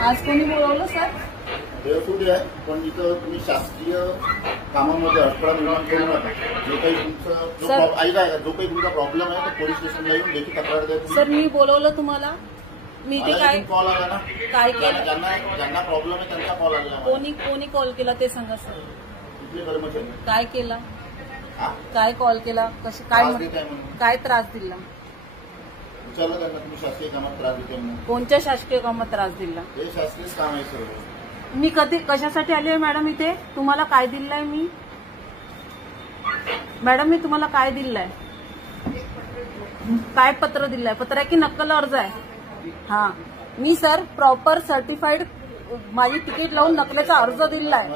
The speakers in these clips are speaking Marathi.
आज कोणी बोलवलं सर? बेसूड आहे, पण इथं तुम्ही शासकीय कामामध्ये अडथळा निर्माण करू नका. जो काही तुमचं ऐका जो काही तुमचा प्रॉब्लेम आहे तो पोलीस स्टेशनला येऊन लेखी तक्रार द्या. सर मी बोलवलं तुम्हाला, मी ते काय कॉल आला ना, काय केलं? ज्यांना प्रॉब्लेम आहे त्यांचा कॉल आलेला. कोणी कॉल केला ते सांगा सर. इथले कर्मचारी काय केला, काय कॉल केला, कशी काय त्रास दिला? विचारलं त्यांना तुम्ही शासकीय कामात त्रास देते म्हणून. कोणत्या शासकीय कामात त्रास दिला? हे शासकीय काम आहे सर्व. मी कशासाठी आली आहे मॅडम इथे? तुम्हाला काय दिलंय मी? मॅडम मी तुम्हाला काय दिलंय? काय पत्र दिलंय? पत्र आहे की नक्कल अर्ज आहे? हा, मी सर प्रॉपर सर्टिफाईड माझी तिकीट लावून नकलेचा अर्ज दिलाय.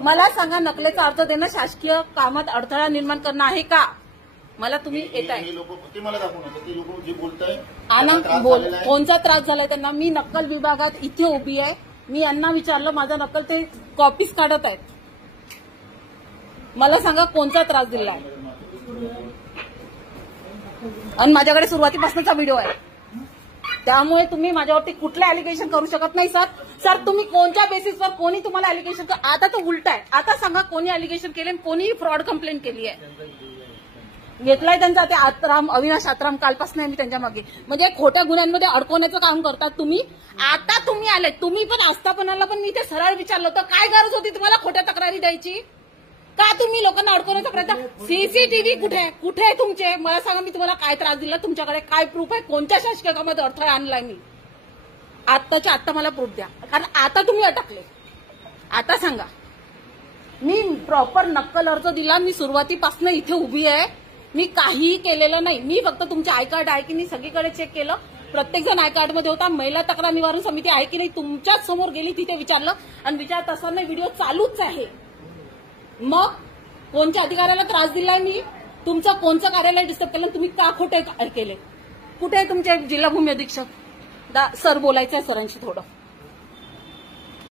मला सांगा, नकलेचा अर्ज देणं शासकीय कामात अडथळा निर्माण करणं आहे का? मला तुम्ही येताय मला दाखवून ते लोक जे बोलताय कोणता त्रास झालाय त्यांना? मी नक्कल विभागात इथे उभी आहे. मी यांना विचारलं, माझा नक्कल ते कॉपीज काढत आहेत. मला सांगा कोणता त्रास दिलाय? आणि माझ्याकडे सुरुवातीपासूनचा व्हिडिओ आहे. त्यामुळे तुम्ही माझ्यावरती कुठलं अलिगेशन करू शकत नाही सर. सर तुम्ही कोणत्या बेसिसवर कोणी तुम्हाला अलिगेशन? आता तो उलट आहे. आता सांगा कोणी अलिगेशन केले, कोणी फ्रॉड कंप्लेंट केली आहे? घेतलाय त्यांचा ते अविनाश आत्राम. कालपासून मी त्यांच्या मागे, म्हणजे खोट्या गुन्ह्यांमध्ये अडकवण्याचं काम करतात तुम्ही. आता तुम्ही आले, तुम्ही पण आस्थापनाला पण मी ते सरळ विचारलं होतं, काय गरज होती तुम्हाला खोट्या तक्रारी द्यायची? का तुम्ही लोकांना अडकवण्याचा प्रयत्न? सीसीटीव्ही कुठे आहे तुमचे? मला सांगा, मी तुम्हाला काय त्रास दिला? तुमच्याकडे काय प्रूफ आहे? कोणत्या शासकीय कामात अडथळा आणलाय मी? आत्ताच्या आत्ता मला प्रूफ द्या, कारण आता तुम्ही अटकले. आता सांगा. मी प्रॉपर नक्कल अर्ज दिला. मी सुरुवातीपासून इथे उभी आहे. मी काहीही केलेलं नाही. मी फक्त तुमचे आय कार्ड आहे की नाही सगळीकडे चेक केलं. प्रत्येक जण आय कार्डमध्ये होता. महिला तक्रार निवारण समिती आहे की नाही तुमच्याच समोर गेली, तिथे विचारलं. आणि विचारत असताना व्हिडिओ चालूच आहे. मग कोणत्या अधिकाऱ्याला त्रास दिलाय मी? तुमचं कोणचं कार्यालय डिस्टर्ब केलं? तुम्ही का खोटे केले? कुठे आहे तुमचे जिल्हा भूमी अधीक्षक? सर बोलायचं आहे सरांशी थोडं.